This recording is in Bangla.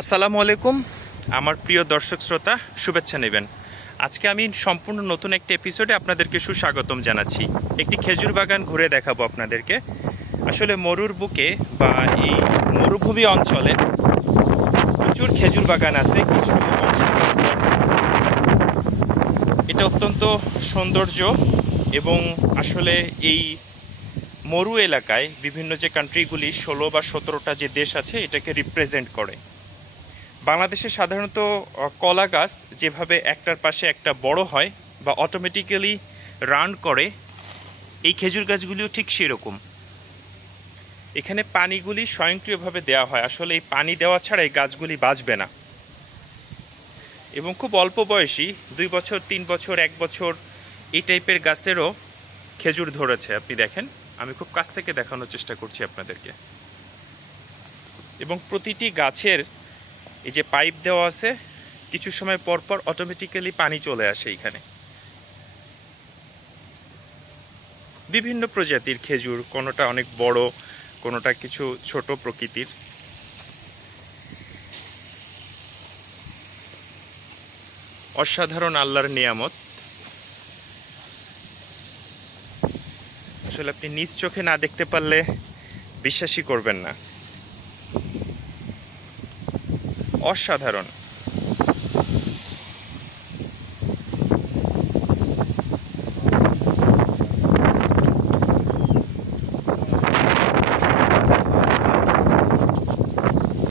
আসসালামু আলাইকুম আমার প্রিয় দর্শক শ্রোতা, শুভেচ্ছা নেবেন। আজকে আমি সম্পূর্ণ নতুন একটা এপিসোডে আপনাদেরকে সুস্বাগতম জানাচ্ছি। একটি খেজুর বাগান ঘুরে দেখাবো আপনাদেরকে। আসলে মরুর বুকে বা এই মরুভূমি অঞ্চলে প্রচুর খেজুর বাগান আছে। এটা অত্যন্ত সৌন্দর্য এবং আসলে এই মরু এলাকায় বিভিন্ন যে কান্ট্রিগুলি 16 বা 17টা যে দেশ আছে এটাকে রিপ্রেজেন্ট করে। বাংলাদেশে সাধারণত কলা গাছ যেভাবে একটার পাশে একটা বড় হয় বা অটোমেটিক্যালি রান করে, এই খেজুর গাছগুলিও ঠিক সেরকম। এখানে পানিগুলি স্বয়ংক্রিয়ভাবে দেওয়া হয়। আসলে এই পানি দেওয়া ছাড়া এই গাছগুলি বাঁচবে না। এবং খুব অল্প বয়সী 2 বছর 3 বছর 1 বছর এই টাইপের গাছেরও খেজুর ধরেছে। আপনি দেখেন, আমি খুব কাছ থেকে দেখানোর চেষ্টা করছি আপনাদেরকে। এবং প্রতিটি গাছের এই যে পাইপ দেওয়া আছে, কিছু সময় পর পর অটোমেটিক্যালি পানি চলে আসে এখানে। বিভিন্ন প্রজাতির খেজুর, কোনোটা অনেক বড়, কোনোটা কিছু ছোট প্রকৃতির। অসাধারণ আল্লাহর নিয়ামত। আসলে আপনি নিজ চোখে না দেখতে পারলে বিশ্বাসই করবেন না। অসাধারণ।